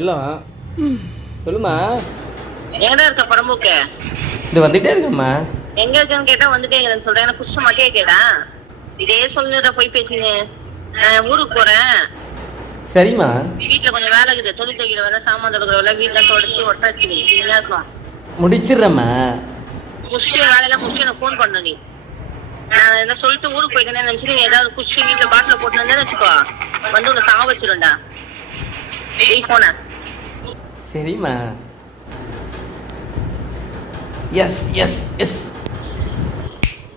எல்லாம் சொல்லுமா. எங்கடா இருக்க படம்புக்கு? இது வந்துட்டே இருக்கம்மா. எங்க இருக்கன்னு கேட்டா வந்துட்டேங்கிறேன்னு சொல்றேன். எனக்கு குஷ்ட மாட்டே கேடா. இதே சொல்லுற போய் பேசினு. ஊருக்கு போறேன். சரிம்மா. வீட்டுல கொஞ்சம் வேலை இருக்குது. துணி துவைக்கிற வேலை, சாமான் துவைக்கிற வேலை, வீட்டுல தொடச்சு ஒட்டாச்சு. என்ன இருக்கும் முடிச்சிடுறேம்மா. முடிச்சுட்டு வேலையெல்லாம் முடிச்சுட்டு எனக்கு ஃபோன் பண்ண. நீ நான் என்ன சொல்லிட்டு ஊருக்கு போயிட்டேன்னு நினைச்சு நீ ஏதாவது குஷி வீட்டுல பாட்டில போட்டு வச்சுக்கோ, வந்து உன்னை சாக வச்சிருண்டா. போன சரிம்மா. எஸ் எஸ் எஸ்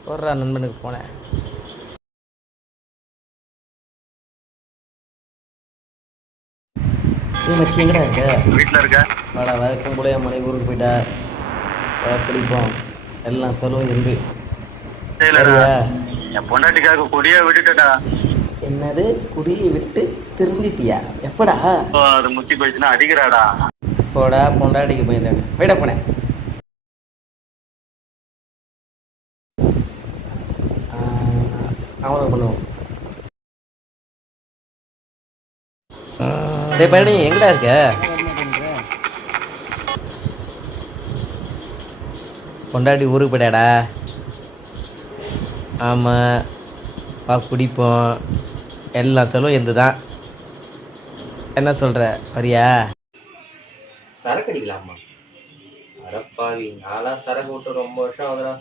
போடுறா நண்பனுக்கு போனேன். மச்சி எங்கடா இருக்க? வீட்டில் இருக்க. வாடா வழக்கம் கூட என் மனை ஊருக்கு போயிட்டா. பிடிப்போம் எல்லாம் செலவு இருந்து. என் பொண்டாட்டிக்காக கொடியா விட்டுட்டா. என்னது குடியை விட்டு திருந்திட்டியா? எப்படா? அது முத்தி போயிடுச்சுன்னா அடிக்கிறாடா. போடா பொண்டாட்டிக்கு போயிருந்தாங்க. போயிட போனேன். அவனுக்கு பண்ணுவோம். டேய் பழனி எங்கடா இருக்க? பொண்டாட்டி ஊருக்கு போயிட்டாடா. ஆமாம் வா குடிப்போம் எல்லாம் செலவும் எந்த தான். என்ன சொல்கிற வரியா? சரக்கு அடிக்கலாமா? அடப்பாவி நான்லாம் சரக்கு விட்டு ரொம்ப வருஷம் ஆகுதுடா.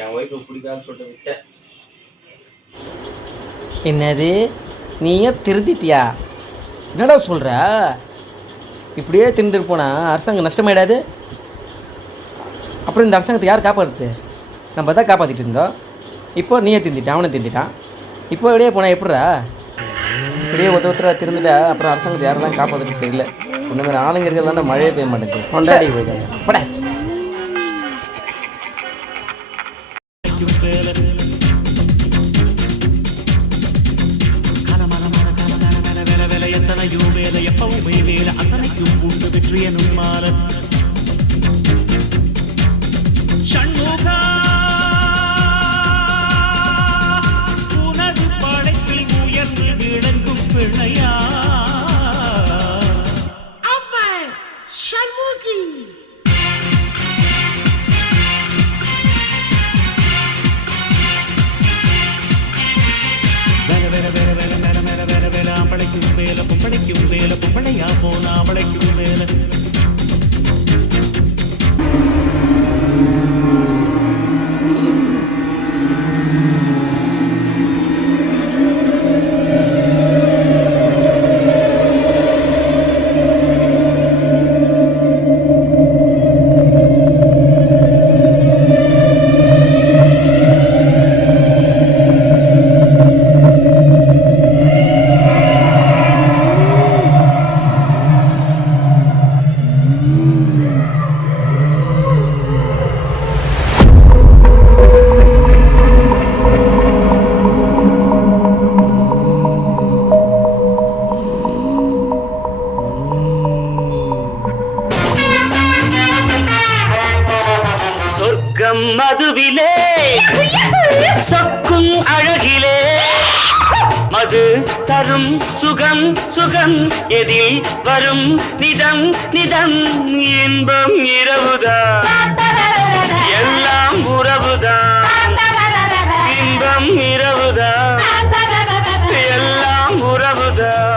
என் ஒய்ஃபு பிடிக்காதுன்னு சொல்லிட்டு விட்டேன். என்னது நீயே திருத்திட்டியா? என்னடா சொல்கிற? இப்படியே திருந்துட்டு போனால் அரசாங்கம் நஷ்டமாயிடாது? அப்புறம் இந்த அரசாங்கத்தை யார் காப்பாற்றுது? நம்ம தான் காப்பாற்றிட்டு இருந்தோம். இப்போ நீயே திருந்திட்டான், அவனை திருந்திட்டான். இப்போ இப்படியே போனால் எப்படிரா? இப்படியே ஒருத்தர திருந்துட்டா அப்புறம் அரசாங்கத்தை யாரும் தான் காப்பாற்றுறது தெரியல. இந்த மாதிரி ஆளுங்க இருக்கிறதாண்டா மழையே பெய்ய மாட்டேங்குது. கொண்டாடி போயிட்டாங்க. பட மதுவிலே சொக்கும் அழகிலே மது தரும் சுகம் சுகம் எதில் வரும் நிதம் நிதம் இன்பம் இரவுதான் எல்லாம் உறவுதான் இன்பம் இரவுதான் எல்லாம் உறவுதான்.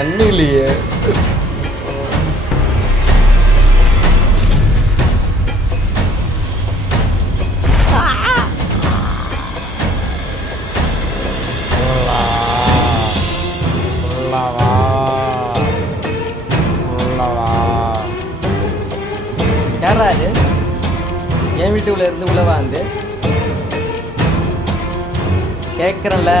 கண்ணு இல்லையே. யாரா அது என் வீட்டுக்குள்ள இருந்து உள்ளவா வந்து கேட்குறேன்ல.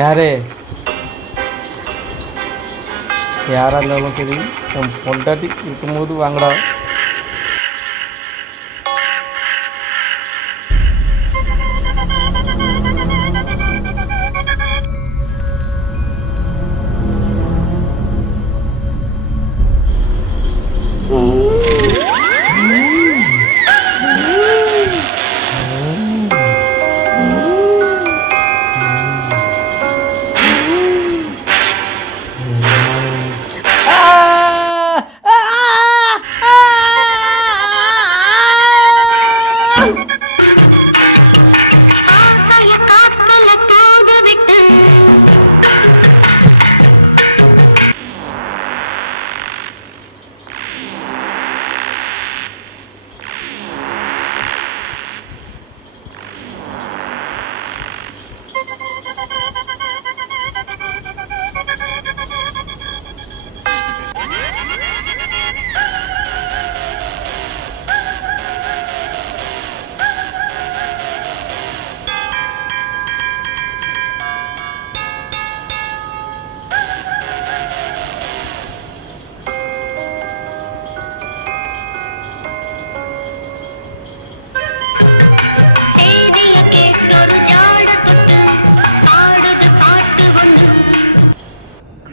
யாரு யாரா இருந்தாலும் சரி என் பொண்டாட்டி இருக்கும்போது வாங்கடா.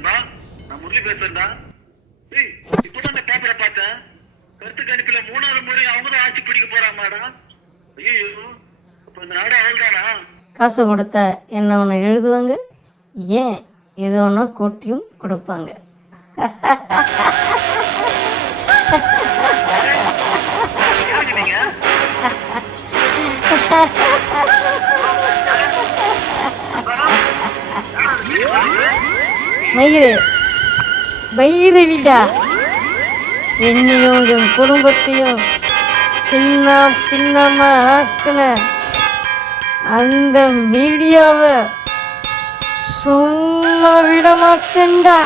நான் முரளி பேசுறேன்டா. இப்பதான் அந்த பேப்பரை பார்த்தேன். கருத்து கணிப்புல 3வது முறை அவங்க தான் ஆட்சி பிடிக்க போறாங்கடா. ஐயோ, அப்ப இந்த நாடு அவள்தானா? காசு கொடுத்தா என்ன ஒன்று எழுதுவாங்க, ஏன் எது ஒன்றா கொட்டியும் கொடுப்பாங்க. மயிறு பைரவிடா, என்னையும் என் குடும்பத்தையும் சின்ன சின்னமா ஆக்கின அந்த மீடியாவை சும்மா விட மாட்டேன்டா.